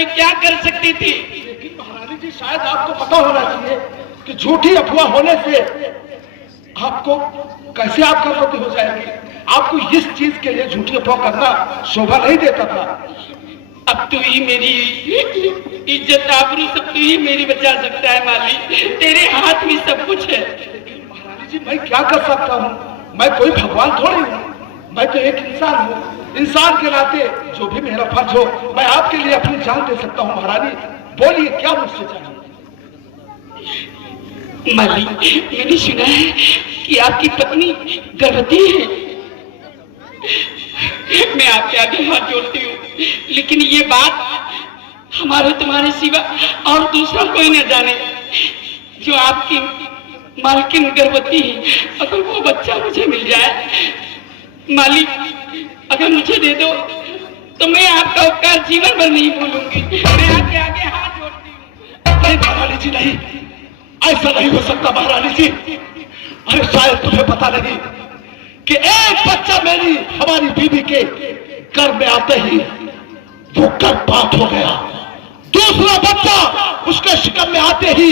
में क्या कर सकती थी। लेकिन महारानी जी, शायद आपको पता होना चाहिए कि झूठी अफवाह होने से आपको कैसे आप गर्भवती हो जाएंगी। आपको इस चीज के लिए झूठी अफवाह करना शोभा नहीं देता था। अब तू ही मेरी इज्जत आबरू सब तू ही मेरी बचा सकता है माली, तेरे हाथ में सब कुछ है। महारानी जी, मैं क्या कर सकता हूँ? मैं कोई भगवान थोड़ी हूँ, मैं तो एक इंसान हूँ। इंसान के नाते जो भी मेरा फर्ज हो, मैं आपके लिए अपनी जान दे सकता हूँ। महारानी बोलिए, क्या मुझसे चाहिए? माली, मैंने सुना है कि आपकी पत्नी गर्भवती है। मैं आपके आगे हाथ जोड़ती हूँ, लेकिन ये बात हमारे तुम्हारे सिवा और दूसरा कोई न जाने। जो आपकी मालकिन गर्भवती है, अगर वो बच्चा मुझे मिल जाए मालिक, अगर मुझे दे दो तो मैं आपका उपकार जीवन भर नहीं भूलूंगी। मैं आपके आगे हाथ जोड़ती हूँ। नहीं महारानी जी, नहीं, ऐसा नहीं हो सकता महारानी जी। अरे शायद तुम्हें पता नहीं कि एक बच्चा हमारी बीवी के घर में आते ही वो गर्भपात हो गया, दूसरा बच्चा उसके शिकम में आते ही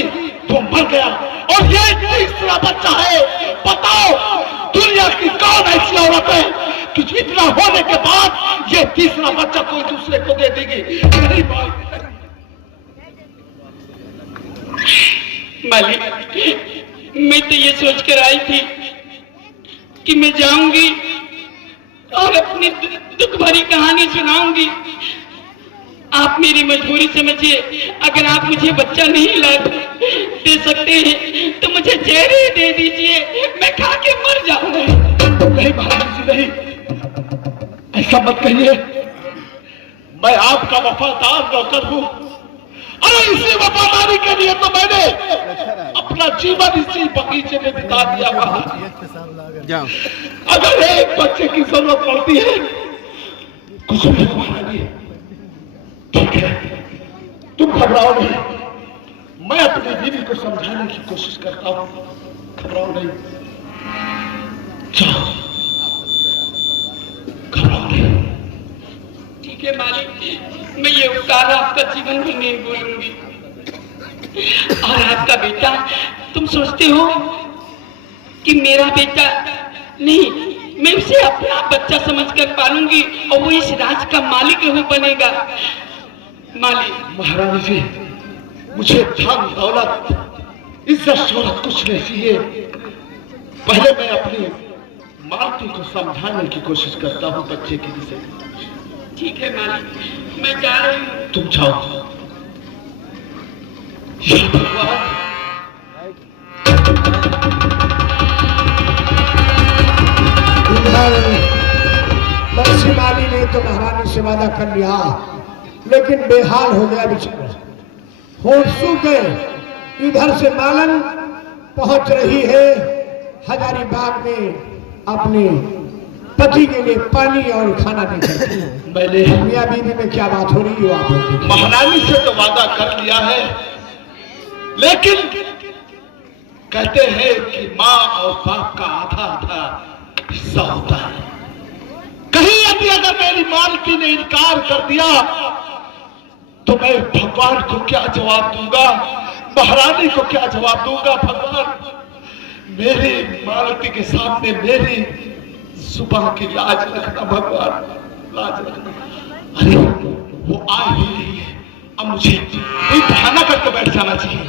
वो मर गया, और ये तीसरा बच्चा है। बताओ, दुनिया की कौन ऐसी औरत है कि इतना होने के बाद ये तीसरा बच्चा कोई दूसरे को दे देगी? नहीं मालिक, मैं तो ये सोच कर आई थी कि मैं जाऊंगी और अपनी दुख भरी कहानी सुनाऊंगी। आप मेरी मजबूरी समझिए। अगर आप मुझे बच्चा नहीं ला दे सकते हैं तो मुझे जहर ही दे दीजिए, मैं खा के मर जाऊंगा। नहीं महाराज जी, नहीं, ऐसा मत कहिए। मैं आपका वफादार नौकर हूं। अरे इसी वफादारी के लिए तो मैंने अपना जीवन इसी बगीचे में बिता दिया। अगर एक बच्चे की जरूरत पड़ती है, कुछ भी महारानी, ठीक है, तुम घबराओ नहीं। मैं अपनी बीवी को समझाने की कोशिश करता हूं, घबराओ नहीं। जाओ, घबराओ नहीं। ठीक है मालिक, मैं ये उपकार आपका जीवन भर नहीं भूलूंगी। और आपका बेटा, तुम सोचते हो कि मेरा बेटा नहीं, मैं उसे अपना बच्चा समझकर पालूंगी और वो इस राज का मालिक हो बनेगा। मालिक, महारानी जी, मुझे धन दौलत इज्जत शोहरत कुछ नहीं चाहिए। पहले मैं अपनी मालती को समझाने की कोशिश करता हूँ बच्चे के विषय। ठीक है मालिक, मैं जा रही हूँ। तुम जाओ। भगवान, बंसीवाली ने तो महारानी से वादा कर लिया, लेकिन बेहाल हो गया बेचारा। होठ सूख गए। इधर से मालन पहुंच रही है हजारीबाग में अपने पति के लिए पानी और खाना देकर। मैंने मियां बीवी में क्या बात हो रही है आप? महारानी से तो वादा कर लिया है, लेकिन कहते हैं कि माँ और बाप का आधा आधा हिस्सा होता है। कहीं अभी अगर मेरी मालती ने इनकार कर दिया तो मैं भगवान को क्या जवाब दूंगा, महारानी को क्या जवाब दूंगा? भगवान, मेरी मालती के सामने मेरी सुबह की लाज रखना भगवान, लाज रखना। अरे वो आ ही नहीं है, अब मुझे कोई बहाना करके बैठ जाना चाहिए।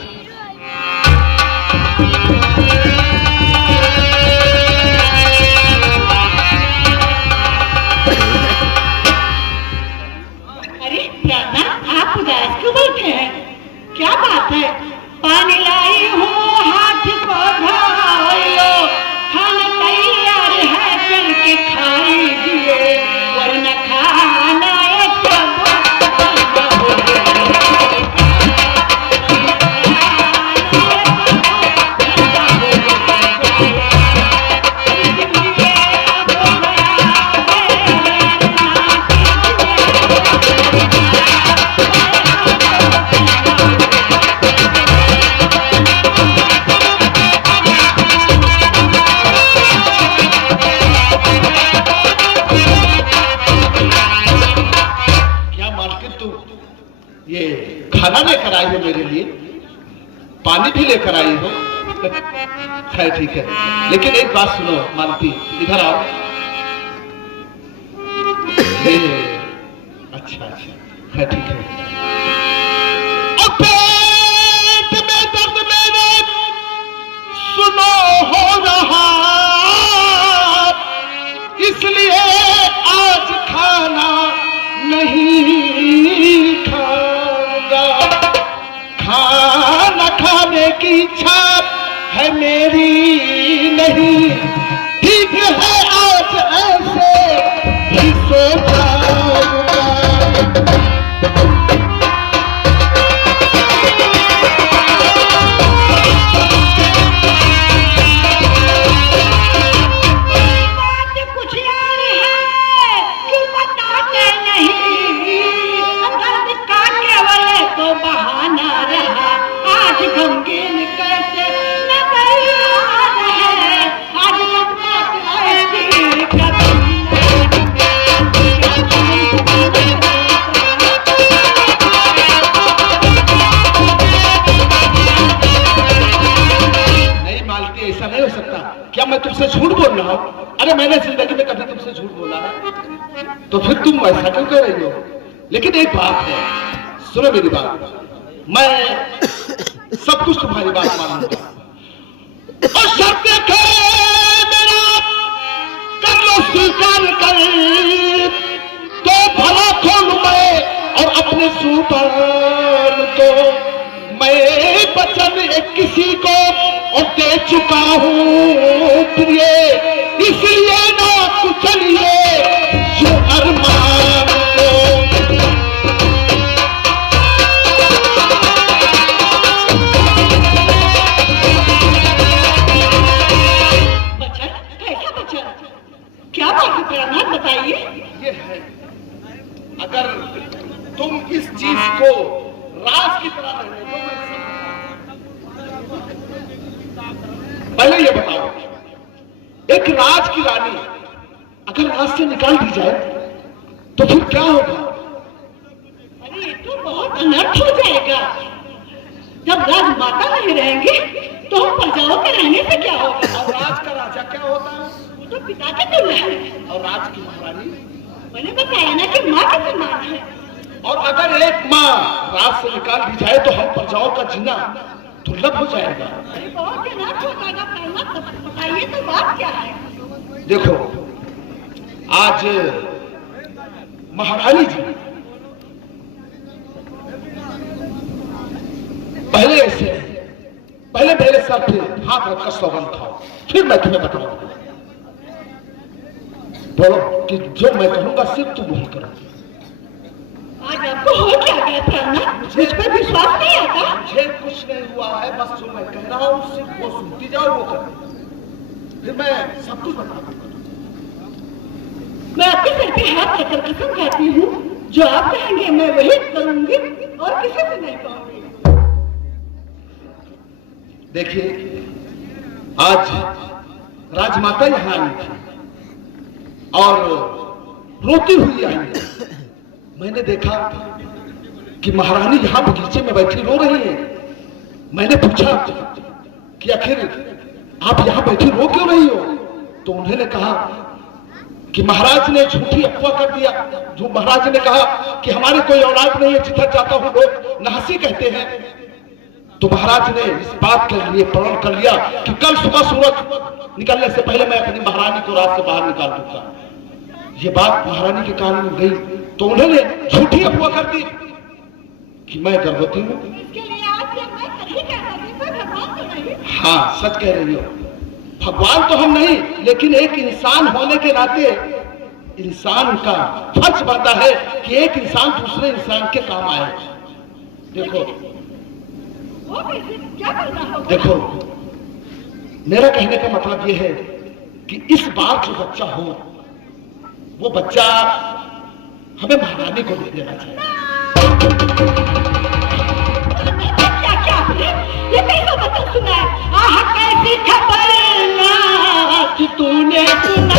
अरे राधा, आप उदास क्यों बैठे हैं? क्या बात है? पानी लाई हूँ, हाथ को धो लो, खाना तैयार है, चल के खाइए, वरना खाना एक ये खाना लेकर आई हो मेरे लिए, पानी भी लेकर आई हो। खैर ठीक है, लेकिन एक बात सुनो मालती, इधर आओ। अच्छा अच्छा, खैर ठीक है। और पेट में दर्द मेरे सुनो हो रहा, इसलिए आज खाना नहीं खाऊंगा। खाना खाने की इच्छा है मेरी नहीं, ठीक है आज ऐसे ही सो जाऊंगा। बात कुछ यार है क्यों बताते नहीं, दर्द का केवल तो बहाना रहा, आज गमगीन कैसे न बयान है, आज लगता ऐसी कभी नहीं मालती, ऐसा नहीं हो सकता। क्या मैं तुमसे झूठ बोल रहा हूँ? अरे मैंने जिंदगी में कभी तुमसे झूठ बोला है? तो फिर तुम ऐसा क्यों कह रही हो? लेकिन एक बात है, सुनो मेरी बात, मैं सब कुछ तुम्हारी बात मानूंगा। और शर्त है मेरा कर लो स्वीकार कर, तो भला खोलूं मैं और अपने सुपर को मैं वचन किसी को और दे चुका हूँ प्रिय, इसलिए ना कुचलिए जो अरमान को। बचन कैसा बचन, क्या बात है प्रेरणाथ बताइए। ये है, अगर तुम इस चीज को राज की तरह रहने दो, मैं सब पहले ये बताओ, एक राज की रानी अगर राज से निकाल दी जाए तो फिर क्या होगा? अरे ये तो बहुत अनर्थ हो जाएगा। जब राजमाता नहीं रहेंगी तो हम प्रजाओं के रहने से क्या होगा। और राज का राजा क्या होता है? वो तो पिता के तुल्य है। और राज की महारानी? मैंने बताया ना कि माँ के समान है। और अगर एक माँ राज से निकाल दी जाए तो हम प्रजाओं का जीना दुर्लभ हो जाएगा। अरे बहुत अनर्थ हो जाएगा। पहला बताइए तो बात क्या है। देखो, आज महारानी जी पहले मेरे सर पे हाथ रखकर सौगंध खाओ, फिर मैं तुम्हें बताऊंगा। बोलो कि जो मैं कहूंगा सिर्फ तुम वही करो। आज आपको हो क्या गया प्रेरणा, मुझ पर विश्वास नहीं आता। मुझे कुछ नहीं हुआ है, बस जो मैं कह रहा हूं सिर्फ वो सुनती जाओ, वो करो, फिर मैं सब कुछ बता दूंगा। मैं आपके सर पे हाथ रखकर कसम खाती हूँ, जो आप कहेंगे मैं वही करूंगी और किसी से नहीं कहूंगी। देखिए, आज राजमाता यहाँ आई थी और रोती हुई आई। मैंने देखा कि महारानी यहाँ बगीचे में बैठी रो रही है। मैंने पूछा कि आखिर आप यहाँ बैठी रो क्यों रही हो? तो उन्होंने कहा कि महाराज ने झूठी अफवाह कर दिया। जो महाराज ने कहा कि हमारी कोई औलाद नहीं है, जिधर जाता हूं लोग नहासी कहते हैं। तो महाराज ने इस बात के लिए प्रण कर लिया कि कल सुबह सूरज निकलने से पहले मैं अपनी महारानी को रात से बाहर निकाल दूंगा। ये बात महारानी के कान में गई तो उन्होंने झूठी अफवाह कर दी कि मैं गर्भवती हूँ। इसके लिए आज ये मैं सही कह रही हूँ, कोई भगवान तो नहीं। हाँ, सच कह रही हो। भगवान तो हम नहीं, लेकिन एक इंसान होने के नाते इंसान का फर्ज बनता है कि एक इंसान दूसरे इंसान के काम आए। देखो वो कैसे, क्या करना होगा? देखो, मेरा कहने का मतलब यह है कि इस बार जो बच्चा हो, वो बच्चा हमें महारानी को दे देना चाहिए। क्या क्या आपने ये कैसा मतलब सुना है? आह कैसी खबर ना तूने सुना।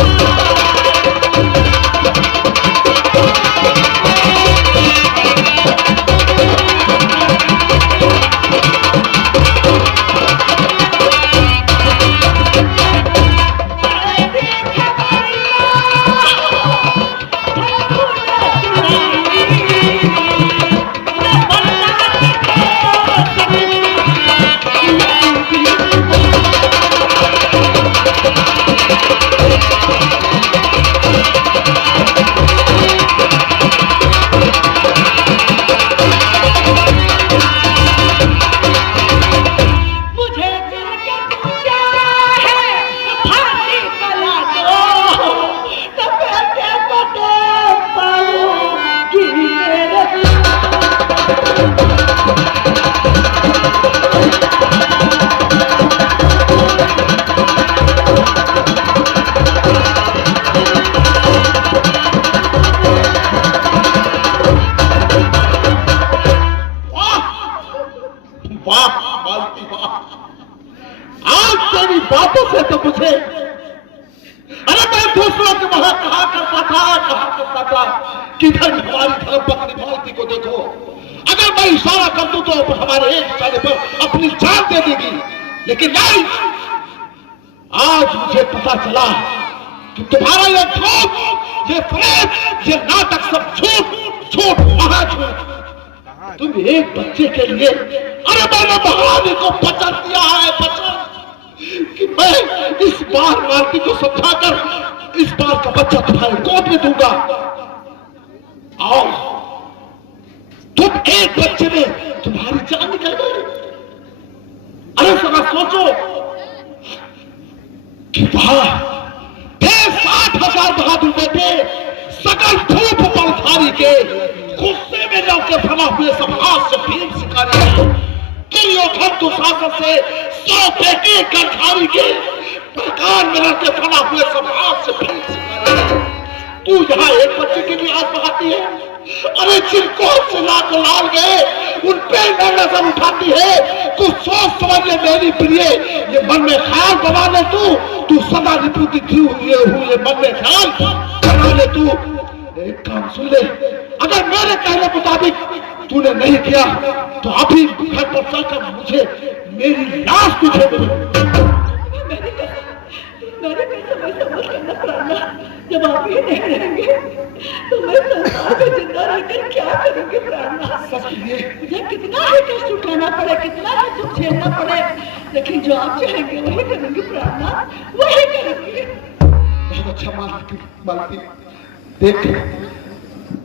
वाह मालती वाह, आज तेरी बातों से तो मुझे, अरे मैं दूसरों के वहां कहा करता था कि इधर हमारी धर्मपत्नी मालती को देखो, अगर मैं इशारा कर दूं तो हमारे एक इशारे पर अपनी जान दे देगी, लेकिन नहीं, आज मुझे पता चला कि तुम्हारा ये झूठ, ये फरेब, ये नाटक सब झूठ महाझूठ। तुम एक बच्चे के लिए, अरे मैंने महारानी को वचन दिया है, वचन कि मैं इस बार मालती को समझाकर इस बार का बच्चा तुम्हारे गोद में दूंगा, और तुम एक बच्चे में तुम्हारी जान निकल गई। अरे जरा सोचो कि वहां 60,000 बहादुर बेटे सकल धूप पलखारी के गुस्से में जाकर फना हुए सब हाथ से भीम शिकारी, दुर्योधन दुशासन से 100 बेटे कंधारी के प्रकार में रहते फना हुए सब हाथ से भीम शिकारी, तू यहाँ एक बच्चे के लिए हाथ बढ़ाती है। अरे जिनको से लाख लाल गए उन पे नजर उठाती है। कुछ सोच समझ ले मेरी प्रिय, ये मन में ख्याल बना ले, तू सदा रिपुति हुए मन में ख्याल बना ले। तू एक काम सुन ले, अगर मेरे कहने मुताबिक तूने नहीं किया तो अभी घर पर चलकर मुझे मेरी लाश तुझे मेरे समय समझ करना प्राणा, जब आप ही नहीं रहेंगे तो मैं संसार में जिंदा रहकर क्या करूंगी प्राणा। मुझे कितना ही कष्ट उठाना पड़े, कितना ही दुख झेलना पड़े, लेकिन जो आप चाहेंगे वही करूंगी प्राणा, वही करूंगी। बहुत अच्छा मालती, देख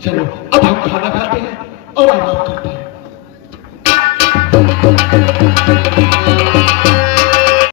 चलो अब हम खाना खाते हैं और आराम करते हैं।